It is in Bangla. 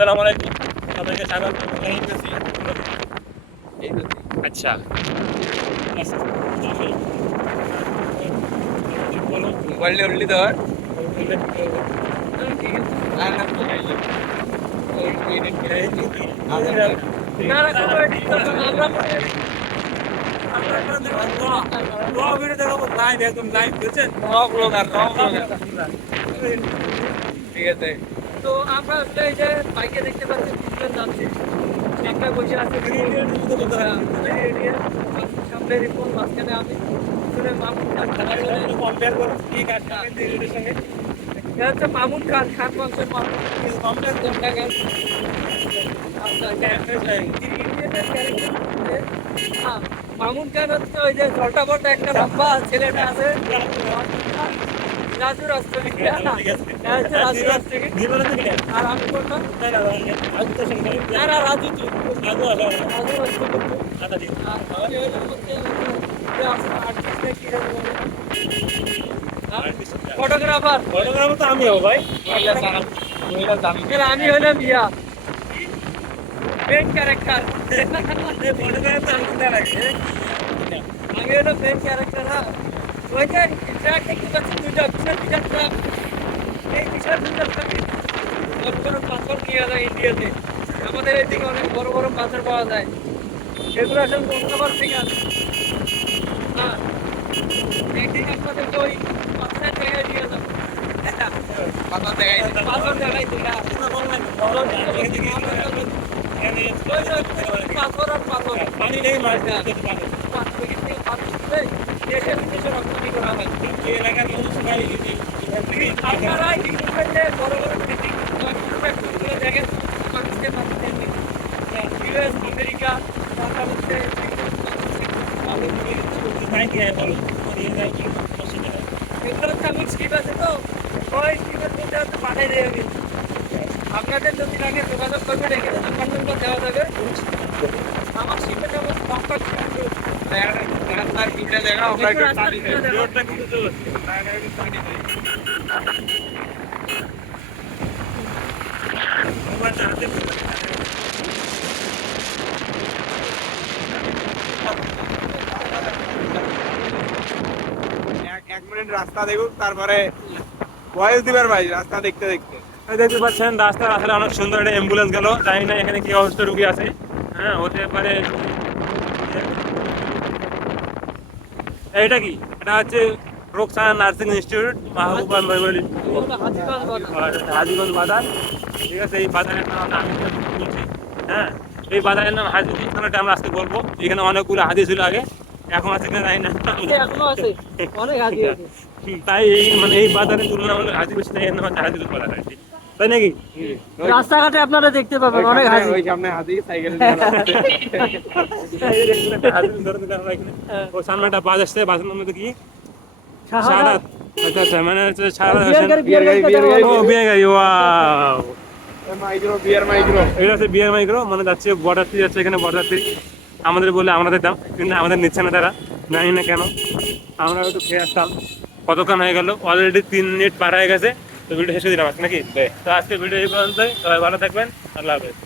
আসসালামু আলাইকুম, সবাইকে স্বাগত। আচ্ছা, মোবাইলটা উল্লি দেওয়ার ঠিক আছে। তো আমরা আসলে এই যে বাইকে দেখতে পাচ্ছি তিনজন যাচ্ছে, একটা বসে আছে সামনে রিপন, মাঝখানে আমি, পিছনে মামুন খান। এটা হচ্ছে মামুন খান, খান বংশের মামুন। মামুন খান হচ্ছে ওই যে জলটা বলটা একটা লম্বা ছেলেটা আছে, রাজু রাষ্ট্রবিজ্ঞান, রাজু রাষ্ট্রবিজ্ঞান। আর আমি বললাম না না রাজু তো রাজু ফটোগ্রাফার। ফটোগ্রাফার তো আমি হবো ভাই। আমি হলাম ইয়া মেন ক্যারেক্টার। আমি হলাম মেন ক্যারেক্টার। হ্যাঁ, ওই যে ট্রাক দেখতে পাচ্ছি দুইটা বিশাল বিশাল ট্রাক। এই বিশাল বিশাল ট্রাকে বড় বড় পাথর নিয়ে যায় ইন্ডিয়াতে। আমাদের এদিকে অনেক বড় বড় পাথর পাওয়া যায়, এগুলো আসলে গঙ্গাবার থেকে আসে। হ্যাঁ, একদিন আপনাদেরকে ওই পাথরের জায়গায় নিয়ে যাবো। পাথর দেখাইছি না, পাথর আর পাথর, পানি নেই, মাছ দেশের বিদেশে রপ্তানি করা হয়। এলাকার মানুষ সবাই আপনারা ইউরোপে বড় বড় ফ্যাক্টরিগুলো দেখেন, ইউএস, আমেরিকা, তারপর হচ্ছে এগুলো হচ্ছে আমার স্কিপ আছে, তো ওই স্কিপের মধ্যে হচ্ছে পাঠাই দেয় আমি। আপনাদের যদি লাগে যোগাযোগ করবেন, এখানে নাম্বার নম্বর দেওয়া যাবে। আমার শিপের নাম কম্পাক্ট। এক মিনিট রাস্তা দেখুক, তারপরে ভয়েস দিবার ভাই রাস্তা দেখতে দেখতে। দেখতে পাচ্ছেন রাস্তা আসলে অনেক সুন্দর। একটা অ্যাম্বুলেন্স গেল, জানি না এখানে কি অবস্থা রুগী আছে। হ্যাঁ, হতে পারে। এটা কি? এটা হচ্ছে Roksana nursing institute, Mahbuba Memorial Hajiganj বাজার। ঠিক আছে, এই বাজারের নাম আমি বলছি। হ্যাঁ, এই বাজারের নাম হাজীগঞ্জ, আমরা আজকে বলবো। এখানে অনেকগুলো হাজি ছিল আগে, এখন আছে কিনা জানি না। এখনো আছে, অনেক হাজি আছে। তাই এই মানে এই বাজারের তুলনামূলক হাজি বেশি, তাই এর নাম হচ্ছে হাজীগঞ্জ বাজার আর কি। তাই নাকি? রাস্তাঘাটে আপনারা দেখতে পাবেন অনেক হাজি। ওই সামনে হাজি সাইকেল ও সামনে একটা বাস আসছে, বাসের নাম কি? শাহাদাত। আচ্ছা আচ্ছা, মানে হচ্ছে শাহাদাত হোসেন। ও বিয়ে গাড়ি, ওয়াও। মাইক্রো বিয়ার মাইক্রো, এটা হচ্ছে বিয়ার মাইক্রো, মানে যাচ্ছে বর্ডার যাচ্ছে। এখানে বর্ডার আমাদের বলে আমরা দিতাম, কিন্তু আমাদের নিচ্ছে না তারা, জানি না কেন। আমরা একটু খেয়ে আসতাম। কতক্ষণ হয়ে গেল, অলরেডি 3 মিনিট পার হয়ে গেছে। তো ভিডিও শেষ করে দিলাম আজকে নাকি? তো আজকে ভিডিও এই পর্যন্তই। সবাই ভালো থাকবেন, আল্লাহ হাফেজ।